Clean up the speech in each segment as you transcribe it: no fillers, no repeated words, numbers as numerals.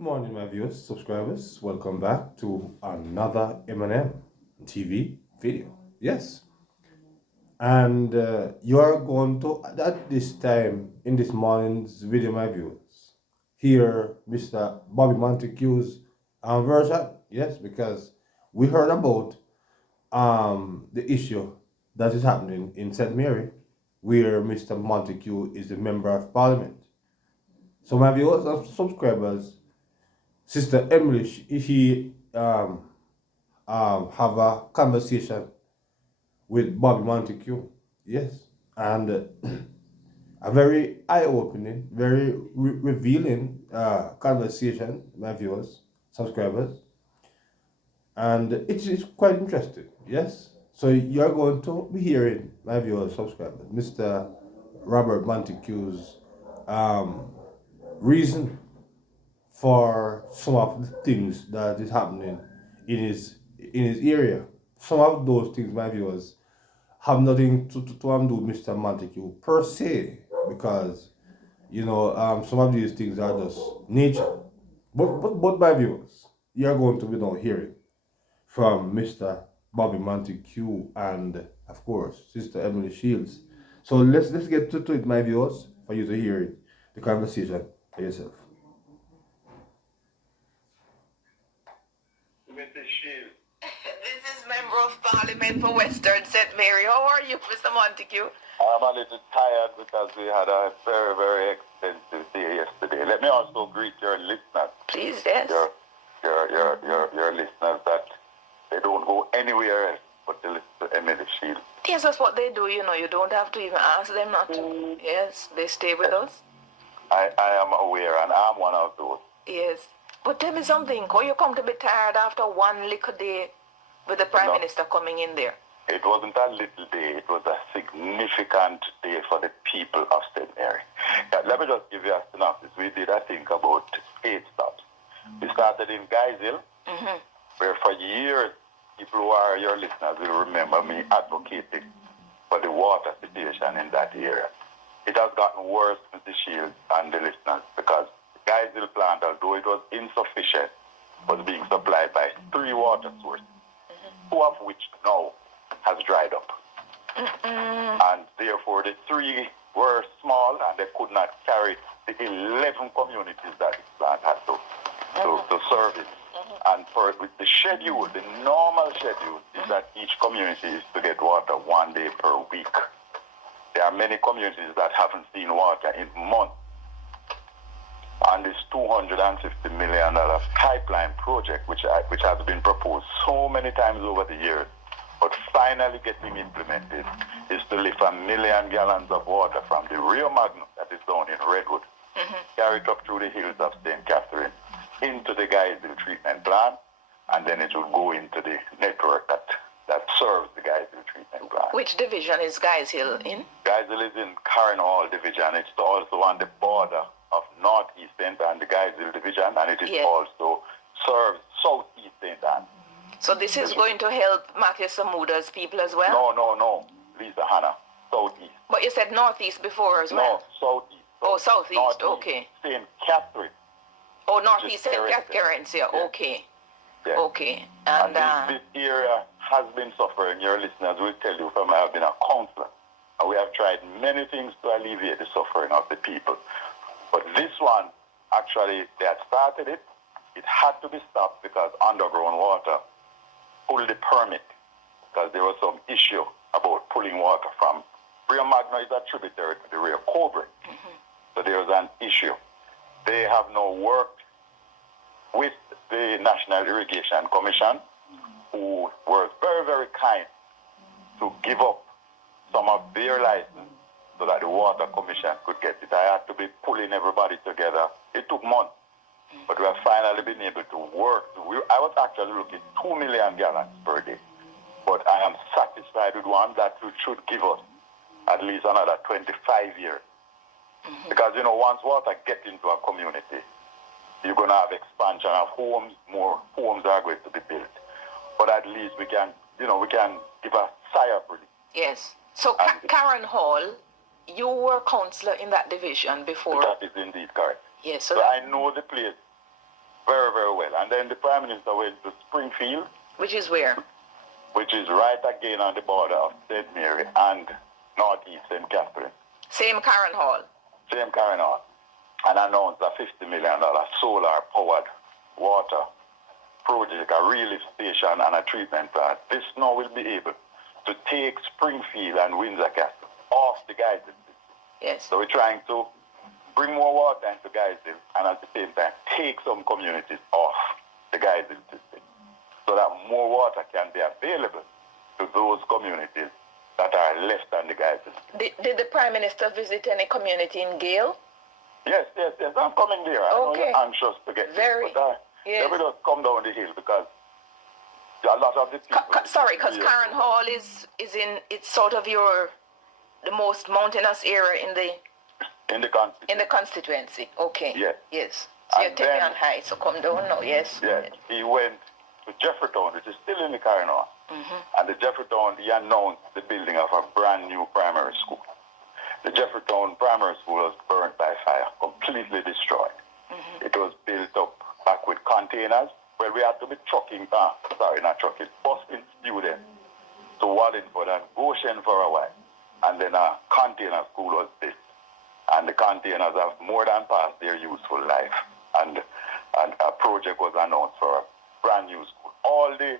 Good morning, my viewers, subscribers. Welcome back to another M&M TV video. Yes, and you are going to at this time in this morning's video, my viewers, hear Mr. Bobby Montague's version. Yes, because we heard about the issue that is happening in St. Mary, where Mr. Montague is a member of Parliament. So, my viewers and subscribers, Sister Emily, he have a conversation with Bobby Montague. Yes, and a very eye-opening, very revealing conversation, my viewers, subscribers, and it is quite interesting. Yes, so you're going to be hearing, my viewers, subscribers, Mr. Robert Montague's reason for some of the things that is happening in his area. Some of those things, my viewers, have nothing to undo Mr. Montague per se, because some of these things are just nature. But my viewers, you are going to be now hearing from Mr. Bobby Montague and of course Sister Emily Shields. So let's get to it, my viewers, for you to hear it, the conversation for yourself. Mrs. Shields. This is Member of Parliament for Western St. Mary. How are you, Mr. Montague? I'm a little tired because we had a very, very expensive day yesterday. Let me also greet your listeners. Please, yes. Your listeners that they don't go anywhere else but to listen to Emily Shields. Yes, that's what they do, you know. You don't have to even ask them not to. Yes, they stay with us. I am aware, and I'm one of those. Yes. But tell me something. How you come to be tired after one little day with the Prime Minister coming in there? It wasn't a little day. It was a significant day for the people of St. Mary. Let me just give you a synopsis. We did, I think, about 8 stops. We started in Guysville, where for years, people who are your listeners will remember me advocating for the water situation in that area. It has gotten worse with the Shields and the listeners because the Guysville plant, although it was insufficient, was being supplied by 3 water sources, 2 of which now has dried up. And therefore the 3 were small and they could not carry the 11 communities that this plant had to service. And with the schedule, the normal schedule is that each community is to get water 1 day per week. There are many communities that haven't seen water in months. And this $250 million pipeline project, which has been proposed so many times over the years, but finally getting implemented, is to lift 1 million gallons of water from the Rio Magno that is down in Redwood, carry it up through the hills of St. Catherine into the Guysville treatment plant, and then it will go into the network that serves the Guysville treatment plant. Which division is Guysville in? Guysville is in Karen Hall division. It's also on the border of Northeast St. Anne, the Guysville division, and it is also serves Southeast St. Anne. So this is going to help Matthew Samuda's people as well? No, Lisa Hannah, Southeast. But you said Northeast before as well? No, Southeast. Oh, Southeast, Northeast, okay. St. Catherine. Oh, Northeast St. Catherine, yeah, okay. Yeah. Okay. And this area has been suffering. Your listeners will tell you from I have been a counselor. And we have tried many things to alleviate the suffering of the people. But this one, actually, they had started it. It had to be stopped because underground water pulled the permit because there was some issue about pulling water from Rio Magno is a tributary to the Rio Cobre. So there was an issue. They have now worked with the National Irrigation Commission, who were very, very kind to give up some of their license so that the Water Commission could get it. I had to be pulling everybody together. It took months, but we have finally been able to work. I was actually looking 2 million gallons per day, but I am satisfied with one that should give us at least another 25 years. Because, once water gets into a community, you're going to have expansion of homes, more homes are going to be built. But at least we can give a sigh of relief. Yes. So Karen Hall, you were counselor in that division before? That is indeed correct. Yes. So I know the place Very, very well. And then the Prime Minister went to Springfield, Which is where? which is right again on the border of St. Mary and Northeast St. Catherine. Same Karen Hall. Same carrying on. And announced a $50 million solar-powered water project, a relief station and a treatment plant. This now will be able to take Springfield and Windsor Castle off the Geisel system. Yes. So we're trying to bring more water into Geisel and at the same time take some communities off the Geisel system so that more water can be available to those communities that are less than the Geisel system. Did the Prime Minister visit any community in Gale? Yes. I'm coming there. I know Okay. you're anxious to get Very. there, but Yes. let me just come down the hill because a lot of the people... Sorry, because Karen Hall is it's sort of the most mountainous area in the country. in the constituency. Okay. Yes. Yes. So you And take me then- on high, so come down now, yes. Yes, he went to Jefferton, which is still in the Karen Hall. And the Jefferton, he announced the building of a brand new primary school. The Jefferton Primary School was burnt by fire, completely destroyed. It was built up back with containers, where we had to be busing students to Wallingford and Goshen for a while. And then a container school was built. And the containers have more than passed their useful life. And a project was announced for a brand new school. All the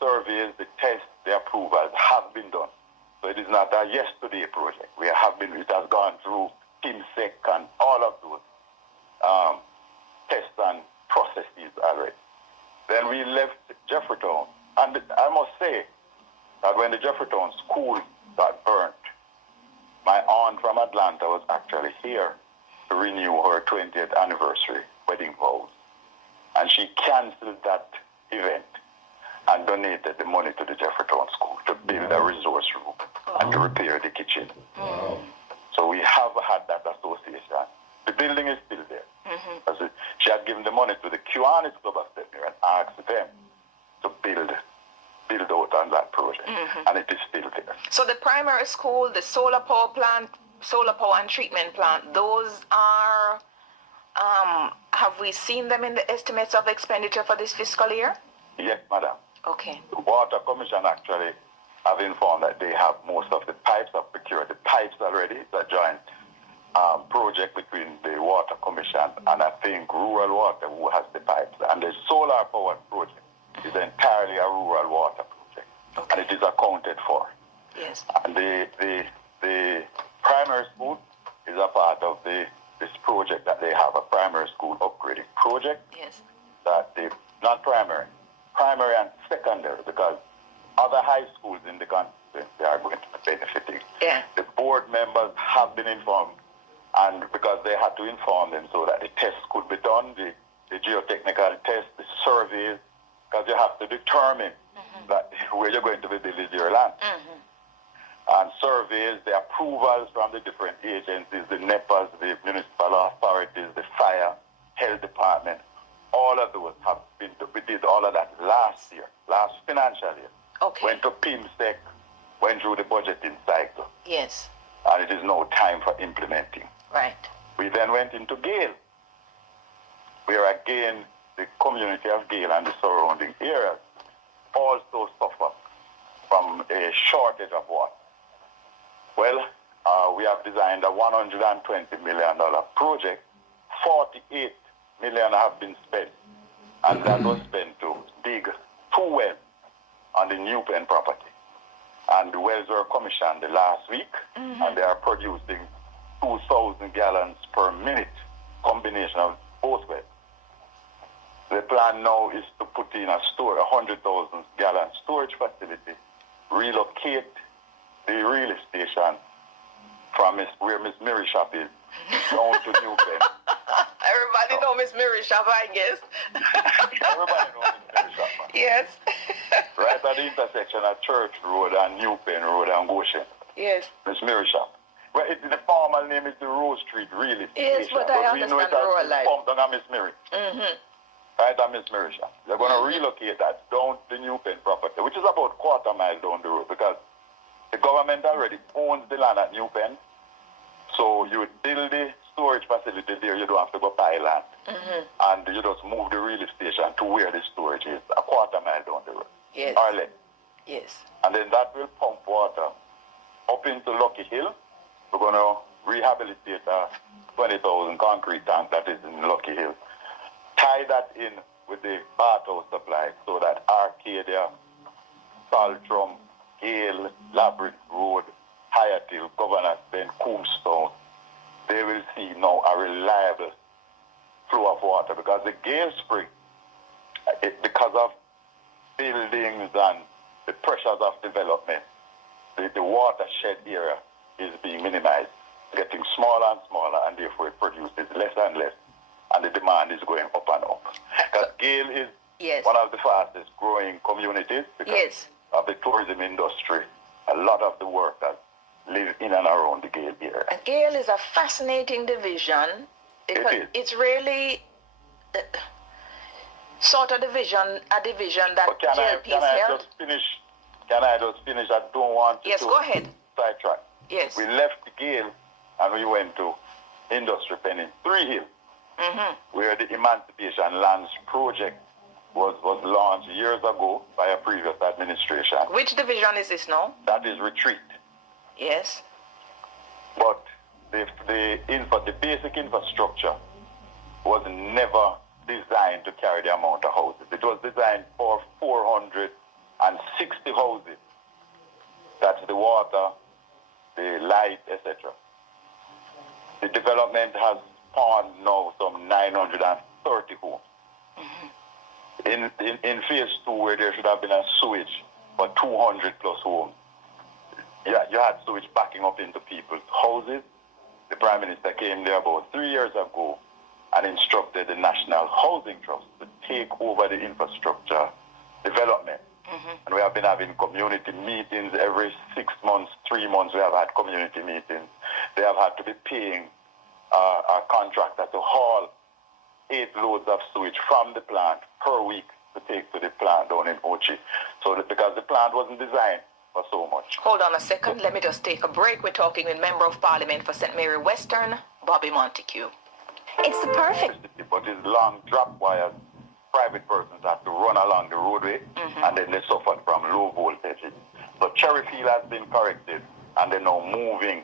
surveys, the tests, the approvals have been done. So it is not a yesterday project. It has gone through TIMSEC and all of those tests and processes already. Then we left Jefferton. And I must say that when the Jefferton school got burnt, my aunt from Atlanta was actually here to renew her 20th anniversary wedding vows. And she canceled that event and donated the money to the Jefferton School to build a resource room and to repair the kitchen. Wow. So we have had that association. The building is still there. She had given the money to the Kiwanis Club of Stepney and asked them to build out on that project. And it is still there. So the primary school, the solar power and treatment plant, those are, have we seen them in the estimates of expenditure for this fiscal year? Yes, madam. Okay. The Water Commission actually have informed that they have most of the pipes, have procured the pipes already. It's a joint project between the Water Commission and I think Rural Water who has the pipes. And the solar powered project is entirely a rural water project. Okay. And it is accounted for. Yes. And the primary school is a part of this project that they have, a primary school upgrading project. Yes. That they, not primary and secondary, because other high schools in the constituency are going to be benefiting. Yeah. The board members have been informed, and because they had to inform them so that the tests could be done, the geotechnical tests, the surveys, because you have to determine that where you're going to be building your land. And surveys, the approvals from the different agencies, the NEPAs, the municipal authorities, the fire, health department, all of those have been, we did all of that last financial year. Okay. Went to PIMSEC, went through the budgeting cycle, Yes. and it is now time for implementing. Right. We then went into Gale, where again the community of Gale and the surrounding areas also suffer from a shortage of water. Well, we have designed a $120 million project. 48 million have been spent, and that was spent to dig 2 wells on the New Pen property. And the wells were commissioned the last week, and they are producing 2,000 gallons per minute, combination of both wells. The plan now is to put in a 100,000 gallon storage facility, relocate the real station from where Miss Mary Shop is down to New Pen. Everybody know Miss Mary Shop, I guess. Everybody knows Miss Mary Shop, man. Yes. Right at the intersection of Church Road and New Pen Road and Goshen. Yes. Miss Mary Shop. Well, the formal name is the Rose Street Real Estate Yes, Station, but I we know understand it as rural life. pumped on Miss Mary. Right on Miss Mary Shop. They're going to relocate that down to the New Pen property, which is about quarter mile down the road, because the government already owns the land at New Pen. So you would build the storage facility there, you don't have to go buy land. and you just move the relief station to where the storage is, a quarter mile down the road. Yes. Or less. Yes. And then that will pump water up into Lucky Hill. We're going to rehabilitate a 20,000 concrete tank that is in Lucky Hill. Tie that in with the bathhouse supply so that Arcadia, Saltram, Gale, Labyrinth Road, Hyathill, Governors Bend, Coomstone, they will see now a reliable flow of water, because the Gale Spring, because of buildings and the pressures of development, the watershed area is being minimized, getting smaller and smaller, and therefore it produces less and less, and the demand is going up and up. Because Gale is one of the fastest growing communities because of the tourism industry. A lot of the workers live in and around the Gale area. Gale is a fascinating division because it's really sort of a division that JLP is held. Can I just finish? I don't want to go ahead. Sidetrack. Yes. We left Gale and we went to Industry Pen in 3 Hill, where the Emancipation Lands Project was launched years ago by a previous administration. Which division is this now? That is Retreat. Yes. But the basic infrastructure was never designed to carry the amount of houses. It was designed for 460 houses. That's the water, the light, etc. The development has spawned now some 930 homes. In phase 2, where there should have been a sewage for 200 plus homes, you had sewage backing up into people's houses. The Prime Minister came there about 3 years ago and instructed the National Housing Trust to take over the infrastructure development. And we have been having community meetings every 6 months, 3 months. We have had community meetings. They have had to be paying a contractor to haul 8 loads of sewage from the plant per week to take to the plant down in Ochi. So because the plant wasn't designed for so much. Hold on a second. Let me just take a break. We're talking with Member of Parliament for St. Mary Western, Bobby Montague. It's the perfect. But it's long drop wires. Private persons have to run along the roadway, and then they suffered from low voltages. So Cherryfield has been corrected, and they're now moving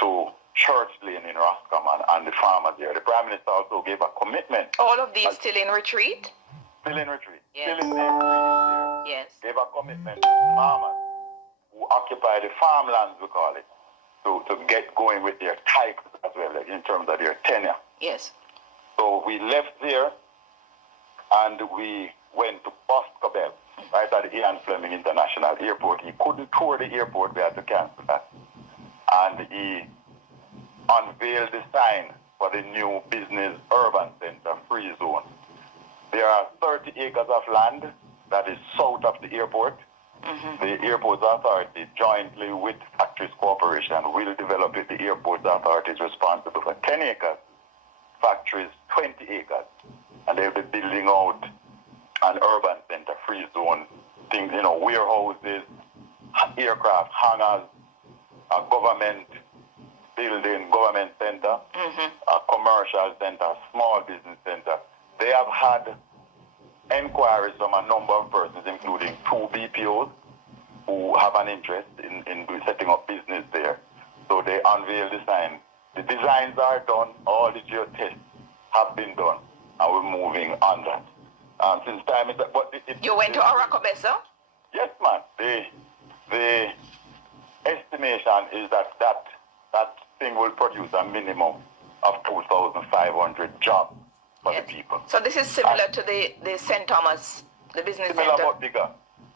to Church Lane in Roscommon and the farmers there. The Prime Minister also gave a commitment. All of these still in retreat? Still in retreat. Yes. Still in retreat there. Yes. Gave a commitment to farmers who occupy the farmlands, we call it, to get going with their titles as well, in terms of their tenure. Yes. So we left there and we went to Boscobel, right at the Ian Fleming International Airport. He couldn't tour the airport, we had to cancel that. And he unveiled the sign for the new business urban center free zone. There are 30 acres of land that is south of the airport. The Airports Authority, jointly with Factories Corporation, will develop it. The Airports Authority is responsible for 10 acres, Factories 20 acres. And they'll be building out an urban center, free zone, things, warehouses, aircraft hangars, a government building, government center, a commercial center, a small business center. They have had inquiries from a number of persons, including 2 BPOs, who have an interest in setting up business there. So they unveiled the sign. The designs are done, all the geotests have been done, and we're moving on that. Since time is... You went to Arakobesa? Yes, man. The estimation is that thing will produce a minimum of 2,500 jobs for the people. So this is similar to the St. Thomas, the business center? Similar but bigger.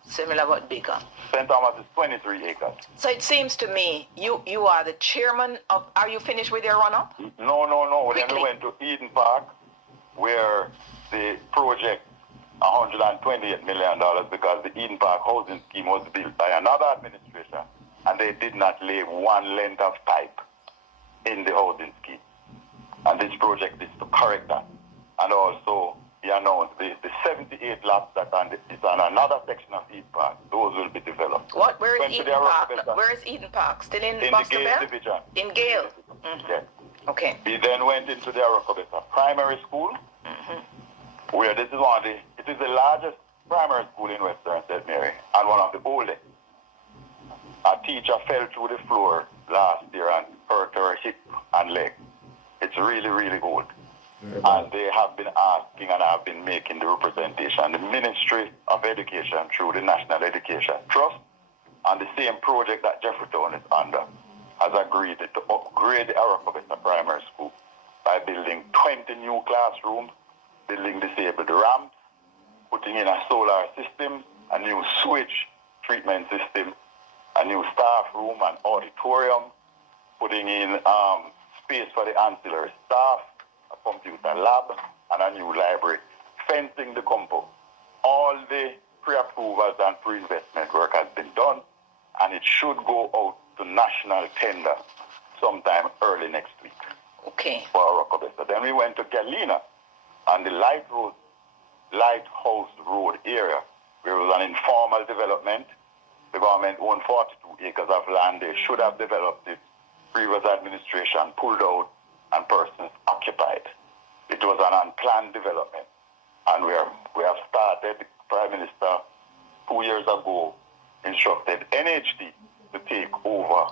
Similar but bigger. St. Thomas is 23 acres. So it seems to me you are the chairman of... Are you finished with your run-up? No. Quickly. Then we went to Eden Park, where the project, $128 million, because the Eden Park housing scheme was built by another administration, and they did not lay one length of pipe in the housing scheme. And this project is to correct that. And also, he announced the 78 lots that is on another section of Eden Park. Those will be developed. Where is Eden Park? Where is Eden Park? Still in the Gale division. In Gale? Yes. Okay. We then went into the Arakobesa Primary School, where this is one of it is the largest primary school in Western St. Mary and one of the oldest. A teacher fell through the floor last year and hurt her hip and leg. It's really, really old. And they have been asking and have been making the representation. The Ministry of Education through the National Education Trust on the same project that Jeffertown is under has agreed to upgrade the Aracobetta Primary School by building 20 new classrooms, building disabled ramps, putting in a solar system, a new switch treatment system, a new staff room and auditorium, putting in space for the ancillary staff, a computer lab, and a new library, fencing the compound. All the pre-approvals and pre-investment work has been done, and it should go out to national tender sometime early next week. Okay. For Aracobetta. Then we went to Galena and the Lighthouse Road area, where it was an informal development. The government owned 42 acres of land. They should have developed it. Previous administration pulled out and persons occupied. It was an unplanned development. And we have started, the Prime Minister 2 years ago instructed NHD to take over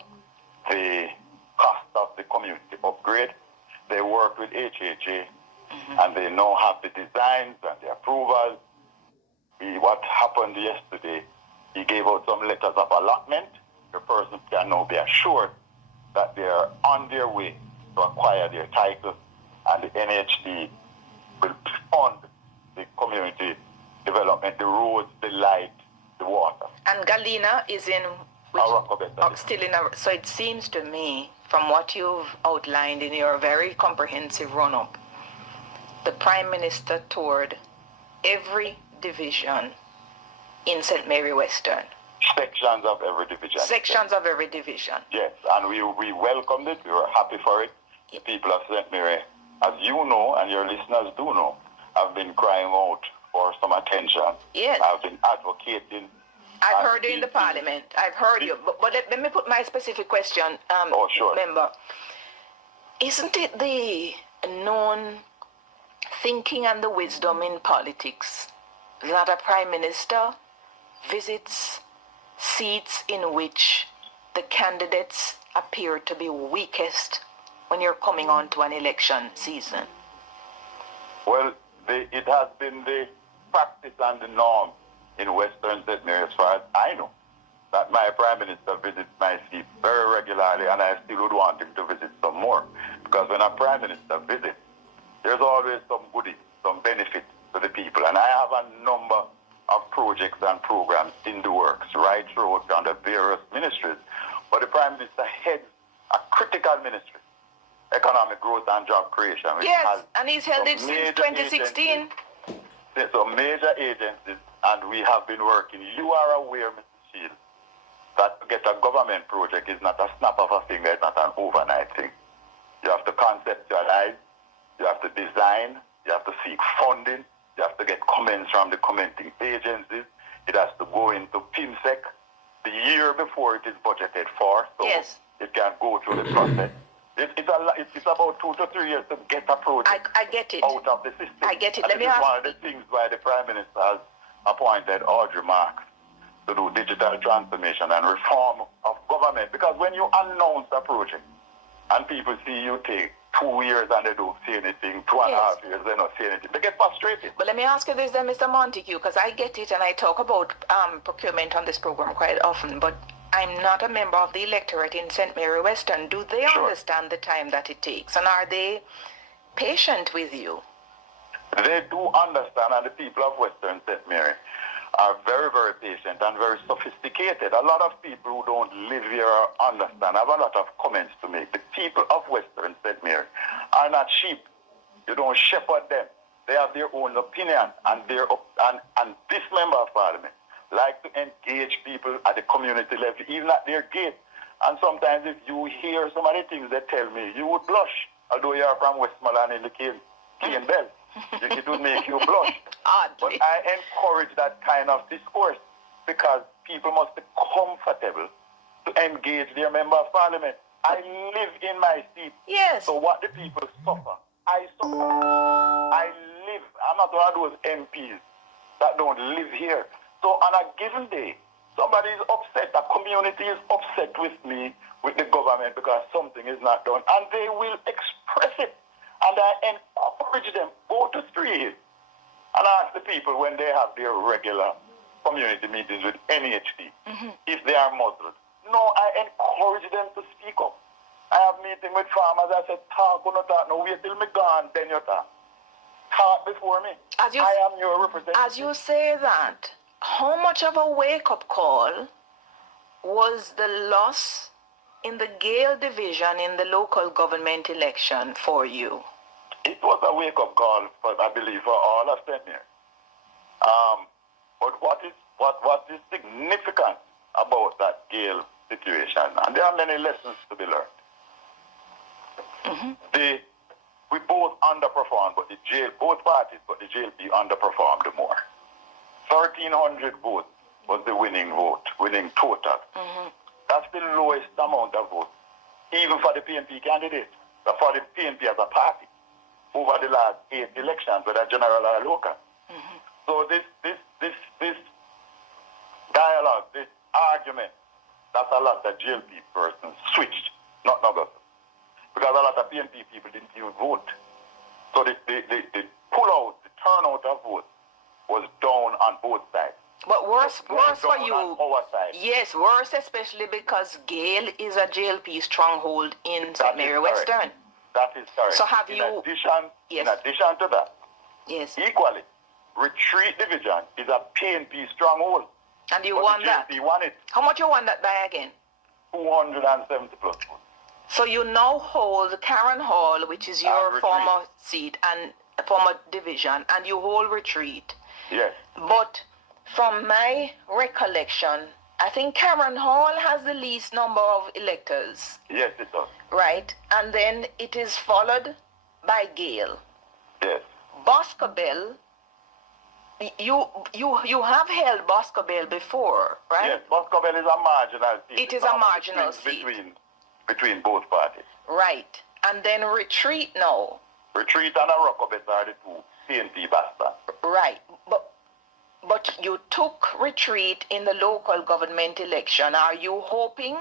the cost of the community upgrade. They worked with HHA and they now have the designs and the approvals. What happened yesterday, he gave out some letters of allotment. The person can now be assured that they are on their way to acquire their title, and the NHD will fund the community development, the roads, the light, the water. And Galena is in still in so it seems to me, from what you've outlined in your very comprehensive run-up, the Prime Minister toured every division in St. Mary Western. Sections of every division. Sections of every division. Yes, and we welcomed it. We were happy for it. The people of St. Mary, as you know, and your listeners do know, have been crying out for some attention. Yes. Have been advocating. I've heard you in the parliament. I've heard you. But let me put my specific question, sure. member. Isn't it the known thinking and the wisdom in politics that a prime minister visits seats in which the candidates appear to be weakest when you're coming on to an election season? Well, it has been the practice and the norm in Western St. Mary, as far as I know, that my Prime Minister visits my seat very regularly, and I still would want him to visit some more. Because when a Prime Minister visits, there's always some goodies, some benefit to the people. And I have a number of projects and programs in the works right throughout under various ministries. But the Prime Minister heads a critical ministry, economic growth and job creation. Yes, and he's held it since 2016. So major agencies, and we have been working. You are aware, Mr. Shield, that to get a government project is not a snap of a finger, it's not an overnight thing. You have to conceptualize, you have to design, you have to seek funding, you have to get comments from the commenting agencies. It has to go into PIMSEC the year before it is budgeted for, so yes, it can go through the process. It's about 2 to 3 years to get a project I get it. out of the system. I get it. And Let me this is ask. one of the things why the Prime Minister has appointed Audrey Marks to do digital transformation and reform of government. Because when you announce a project and people see you take 2 years and they don't see anything, 2.5 years, they don't see anything, they get frustrated. But let me ask you this then, Mr. Montague, because I get it and I talk about procurement on this program quite often, but I'm not a member of the electorate in St. Mary Western. Do they understand the time that it takes? And are they patient with you? They do understand, and the people of Western St. Mary are very, very patient and very sophisticated. A lot of people who don't live here or understand have a lot of comments to make. The people of Western St. Mary are not sheep. You don't shepherd them. They have their own opinion, and this member of parliament like to engage people at the community level, even at their gate. And sometimes if you hear some of the things they tell me, you would blush, although you are from Westmoreland in the Cane Belt. It would make you blush. But I encourage that kind of discourse because people must be comfortable to engage their member of parliament. I live in my seat. Yes. So what the people suffer, I suffer. I live live. I'm not one of those MPs that don't live here. So on a given day, somebody is upset, a community is upset with me, with the government, because something is not done. And they will express it. And I encourage them, go to street and ask the people when they have their regular community meetings with NHD, if they are Muslims. No, I encourage them to speak up. I have meeting with farmers. I said, talk, no talk, no, wait till me gone, then you talk. Talk before me. I am your representative. As you say that, how much of a wake-up call was the loss in the Gale division in the local government election for you? It was a wake-up call, I believe, for all of them here. But what is significant about that Gale situation, and there are many lessons to be learned. We both underperformed, but both parties, but the JLP underperformed more. 1,300 votes was the winning total. That's the lowest amount of votes, even for the PNP candidate, for the PNP as a party, over the last 8 elections, whether general or local. So this dialogue, this argument, that's a lot that GLP persons switched, not August. Because a lot of PNP people didn't even vote. So the pull-out, the turnout of votes was down on both sides. But worse for you. On our side. Yes, worse especially because Gale is a JLP stronghold in St. Mary Western. That is correct. So have in you... In addition to that, yes, equally, Retreat Division is a PNP stronghold. And you won that? JLP won it. How much you won that by again? 270 plus votes. So you now hold Karen Hall, which is your former seat and former division, and you hold Retreat. Yes. But from my recollection, I think Karen Hall has the least number of electors. Yes, it does. Right? And then it is followed by Gale. Yes. Boscobel, you have held Boscobel before, right? Yes, Boscobel is a marginal seat. It is a marginal seat. Between both parties. Right. And then Retreat now. Retreat and Arokobet are the two PNP bastards. Right. But you took Retreat in the local government election. Are you hoping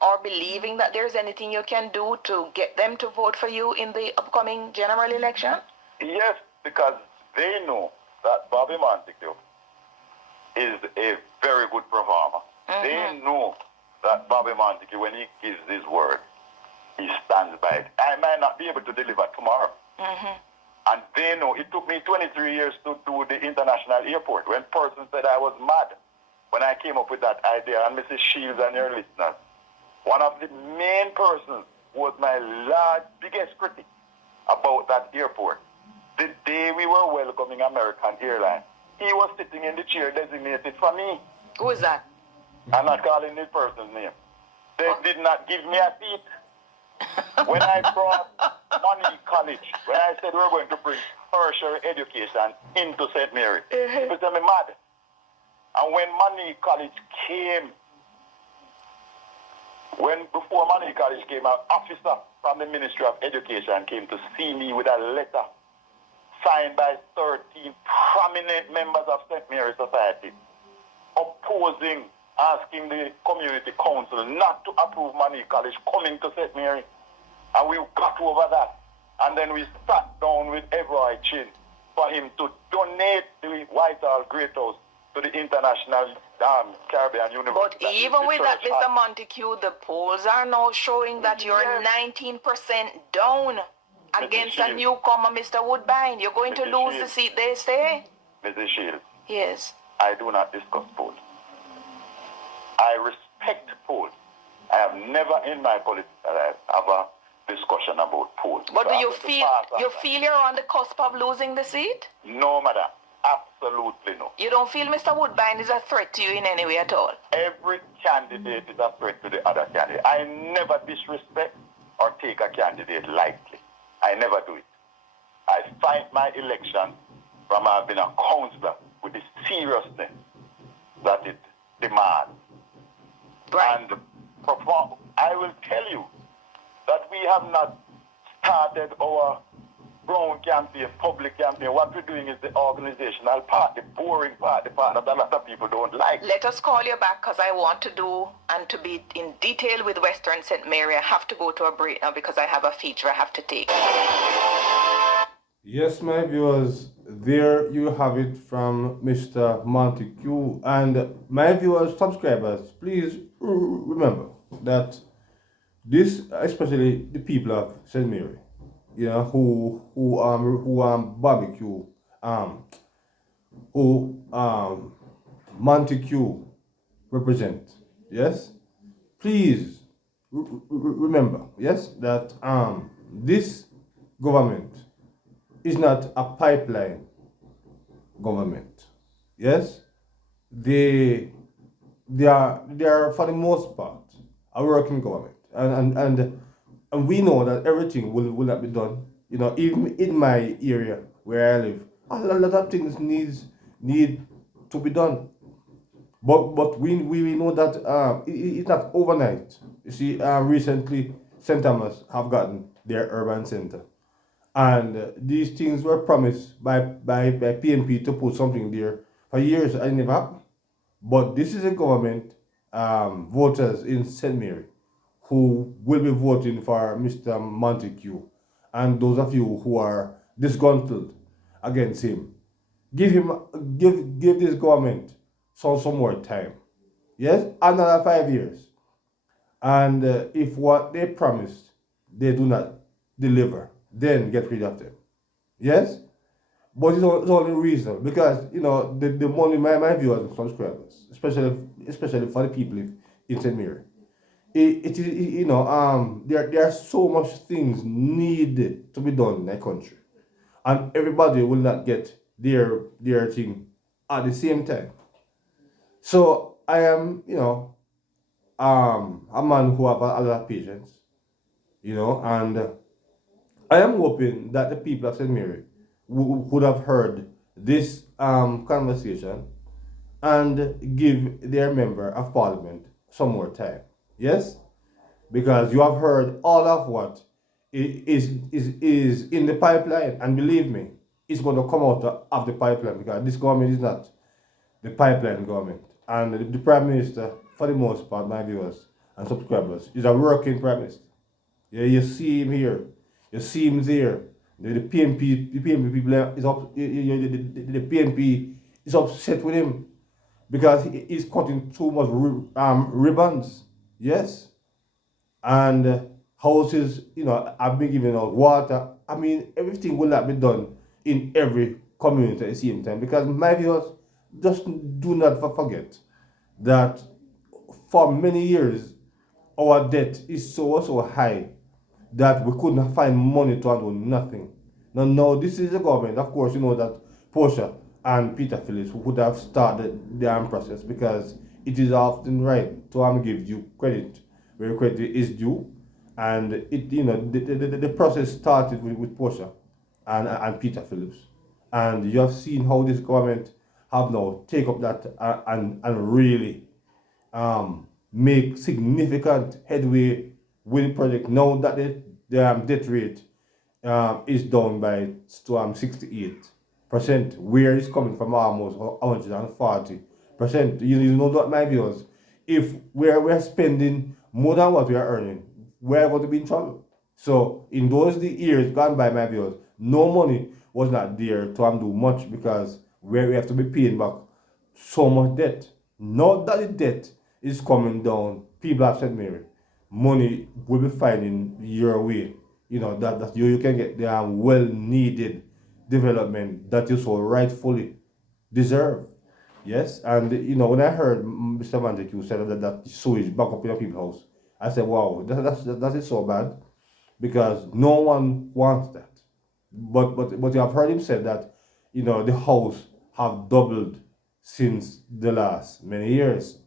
or believing that there's anything you can do to get them to vote for you in the upcoming general election? Yes, because they know that Bobby Montague is a very good performer. They know that Bobby Montague, when he gives his word, he stands by it. I might not be able to deliver tomorrow. And they know it took me 23 years to do the international airport. When person said I was mad when I came up with that idea, and Mrs. Shields and your listeners, one of the main persons was my biggest critic about that airport. The day we were welcoming American Airlines, he was sitting in the chair designated for me. Who is that? I'm not calling this person's name. They did not give me a seat. When I brought Monique College, when I said we're going to bring tertiary education into St. Mary, people said me mad. And when Monique College came, before Monique College came, an officer from the Ministry of Education came to see me with a letter signed by 13 prominent members of St. Mary Society, opposing, asking the community council not to approve Monique College coming to St. Mary. And we got over that. And then we sat down with Everard Chin for him to donate the Whitehall Great House to the International Caribbean University. But even with that, Mr. Montague, the polls are now showing that you're 19% down against a newcomer, Mr. Woodbine. You're going to lose the seat, they say? Mrs. Shields. Yes. I do not discuss polls. I respect polls. I have never in my political life have a discussion about polls. But do you feel you're on the cusp of losing the seat? No, madam. Absolutely no. You don't feel Mr. Woodbine is a threat to you in any way at all? Every candidate is a threat to the other candidate. I never disrespect or take a candidate lightly. I never do it. I fight my election from having been a councillor with the seriousness that it demands. Right. And I will tell you that we have not started our ground campaign, public campaign. What we're doing is the organizational part, the boring part, the part that a lot of people don't like. Let us call you back because I want to do and to be in detail with Western St. Mary. I have to go to a break now because I have a feature I have to take. Yes, my viewers, there you have it from Mr. Montague. And my viewers, subscribers, please remember that this, especially the people of St. Mary, who barbecue, um, who Montague represent. Yes, please remember. Yes, that this government is not a pipeline government. Yes, they they are for the most part a working government, and we know that everything will not be done. Even in my area where I live, a lot of things need to be done. But we know that it's not overnight. You see, recently St. Thomas have gotten their urban center, and these things were promised by PNP to put something there for years. I never happened. But this is a government, voters in St. Mary who will be voting for Mr. Montague, and those of you who are disgruntled against him, give him give this government some more time. Yes, another 5 years, and if what they promised they do not deliver, then get rid of them. Yes, but it's only reasonable because the money my viewers and subscribers, especially for the people in St. Mary, it is there are so much things needed to be done in that country, and everybody will not get their thing at the same time. So I am a man who have a lot of patience, and I am hoping that the people of St. Mary would have heard this conversation and give their member of parliament some more time. Yes, because you have heard all of what is in the pipeline, and believe me, it's going to come out of the pipeline because this government is not the pipeline government, and the prime minister, for the most part, my viewers and subscribers, is a working prime minister. Yeah, you see him here, you see him there. The PNP, the PNP people is up. The PNP is upset with him because he's cutting too much ribbons. Yes, and houses, have been given out water. I mean, everything will not be done in every community at the same time because my viewers, just do not forget that for many years our debt is so high that we couldn't find money to handle nothing. Now this is the government. Of course, you know that Portia and Peter Phillips would have started the process because it is often right to give due credit where credit is due, and the process started with Portia and Peter Phillips, and you have seen how this government have now take up that and really make significant headway with the project now that the debt rate is down by 68%, where it's coming from almost 140%. You know what, my viewers, if we're spending more than what we are earning, we're going to be in trouble. So in those years gone by, my viewers, no money was not there to do much because we have to be paying back so much debt. Now that the debt is coming down, people have said, Mary, money will be finding your way. That you can get the well needed development that you so rightfully deserve. Yes, and when I heard Mr. Mandic said that sewage back up in your people's house, I said, wow, that is so bad because no one wants that. But you have heard him say that the house have doubled since the last many years.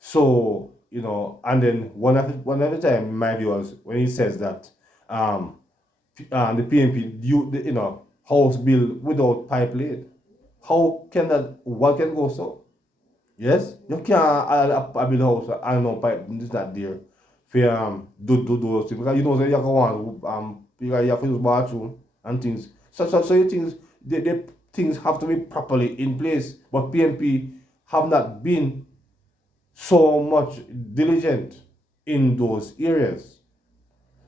So and then one at a time, my viewers, when he says that the PNP house bill without pipe laid, how can that what can go so? Yes, you can't build a house and no pipe is not there for do those things because say you can want you have to use bathroom. and things. So you things the things have to be properly in place. But PNP have not been so much diligent in those areas.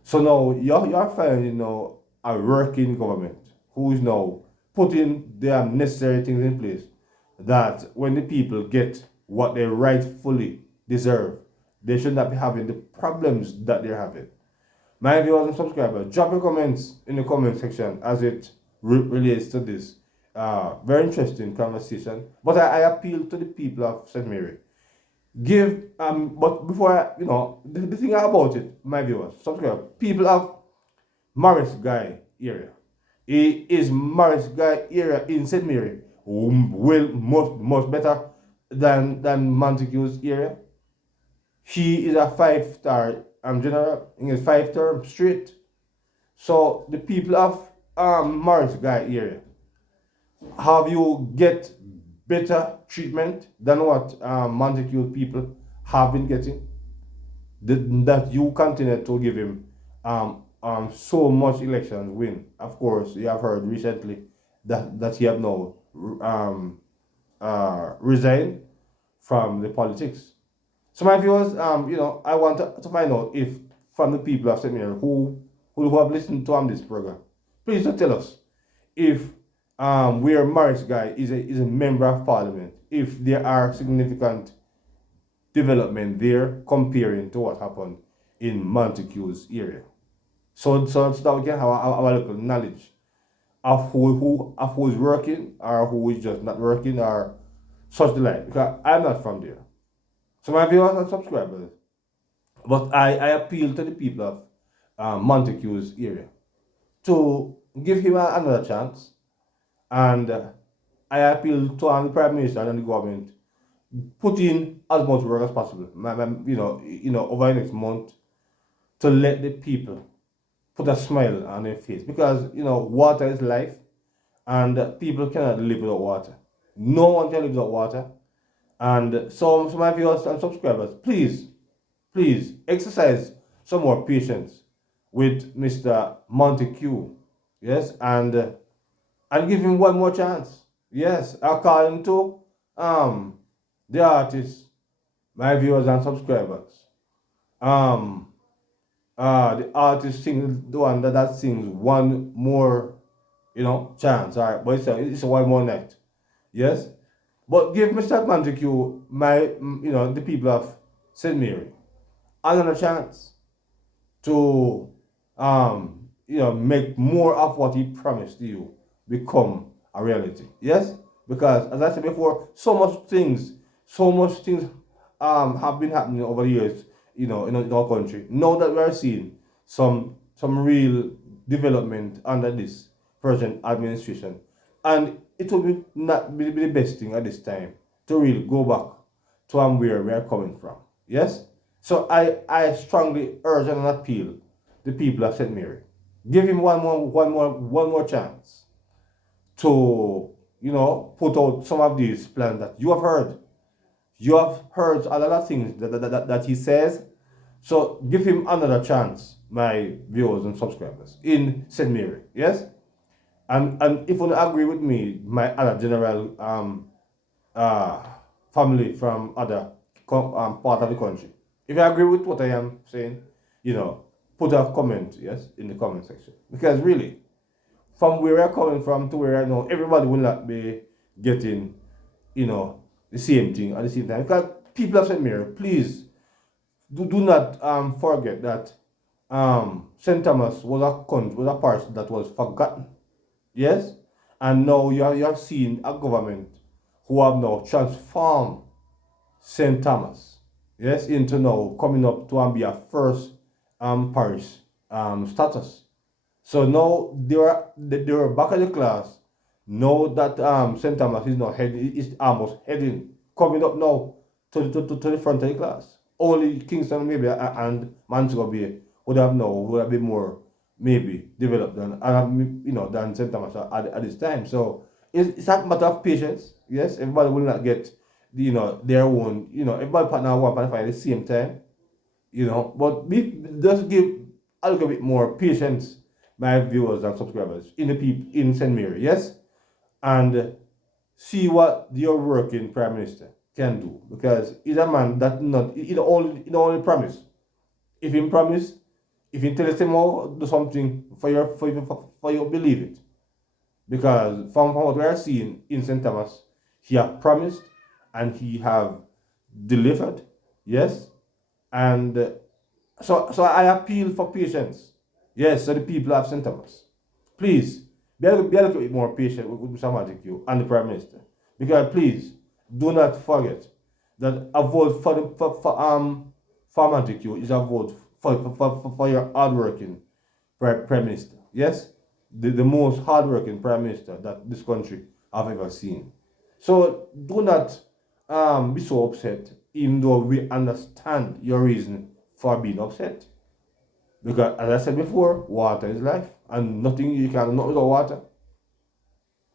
So now you're finding now a working government who is now putting the necessary things in place that when the people get what they rightfully deserve, they should not be having the problems that they're having. My viewers and subscribers, drop your comments in the comment section as it relates to this very interesting conversation. But I appeal to the people of St. Mary. But before the thing about it, my viewers, subscribe. People of Morris Guy area. He is Morris Guy area in St. Mary. Will much better than Montague's area. He is a 5-star general in his 5 term straight. So the people of Morris Guy area, have you get better treatment than what Montague people have been getting? That you continue to give him so much elections win. Of course, you have heard recently that he have now resigned from the politics. So my viewers, I want to find out if from the people of St. Mary who have listened to this program, please do tell us if where Morris Guy is a member of parliament, if there are significant development there comparing to what happened in Montague's area. So that we can have our little knowledge of who is working or who is just not working or such the like. Because I'm not from there. So my viewers and subscribers, but I appeal to the people of Montague's area to give him another chance, and I appeal to the Prime Minister and the government put in as much work as possible, over the next month to let the people put a smile on their face because water is life, and people cannot live without water. No one can live without water, and so my viewers and subscribers, please exercise some more patience with Mr. Montague, yes, and give him one more chance. Yes, according to the artist, my viewers and subscribers. The artist sings the one that sings one more, chance. All right, but it's a one more night. Yes, but give Mr. Montague, the people of St. Mary, another chance to make more of what he promised you become a reality. Yes, because as I said before, so much things have been happening over the years, in our country. Now that we are seeing some real development under this present administration, and it will be not be the best thing at this time to really go back to where we are coming from. Yes, so I strongly urge and appeal the people of St. Mary, give him one more chance to put out some of these plans that you have heard. You have heard a lot of things that he says. So give him another chance, my viewers and subscribers, in St. Mary. Yes? And if you agree with me, my other general family from other part of the country. If you agree with what I am saying, put a comment, yes, in the comment section. Because really, from where I'm coming from to where I know, everybody will not be getting, the same thing at the same time. Because people of St. Mary, please do not forget that St. Thomas was a part that was forgotten. Yes? And now you have seen a government who have now transformed St. Thomas, yes, into now coming up to be a first parish status. So now they were back at the class. Now that St. Thomas is now is almost heading, coming up now to the front of the class. Only Kingston maybe and Manchester Bay would have been more maybe developed than St. Thomas at this time. So it's a matter of patience. Yes, everybody will not get their own, everybody partner 1.5 at the same time, but we just give a little bit more patience my viewers and subscribers in the people in St. Mary, yes, and see what your working prime minister can do, because he's a man that not he don't only promise. If he promise, if he tells him do something for you believe it, because from what we are seeing in St. Thomas, he have promised and he have delivered, yes, and so I appeal for patience. Yes, so the people of St. Thomas, please be a little bit more patient with Mr. Montague and the Prime Minister. Because please do not forget that a vote for Montague is a vote for your hardworking Prime Minister. Yes? The most hardworking Prime Minister that this country have ever seen. So do not be so upset, even though we understand your reason for being upset. Because as I said before, water is life, and nothing you can not without water.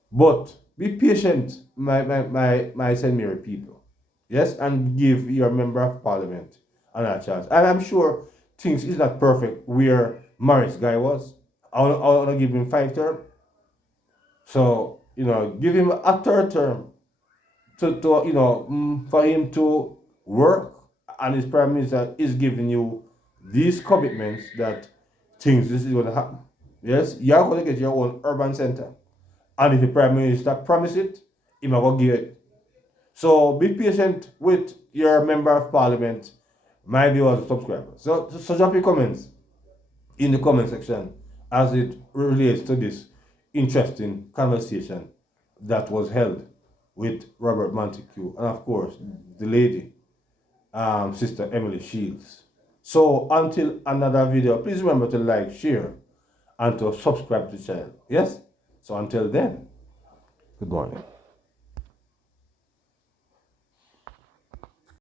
But be patient, my St. Mary people. Yes, and give your member of parliament another chance. And I'm sure things is not perfect where Morris guy was. I want to give him 5 term. So, give him a third term to for him to work, and his prime minister is giving you these commitments that things this is going to happen. Yes, you're going to get your own urban center, and if the prime minister promise it, he might go give it. So be patient with your member of parliament, my viewers and subscribers. So drop your comments in the comment section as it relates to this interesting conversation that was held with Robert Montague and, of course, the lady, Sister Emily Shields. So until another video, please remember to like, share, and to subscribe to the channel. Yes? So until then, good morning.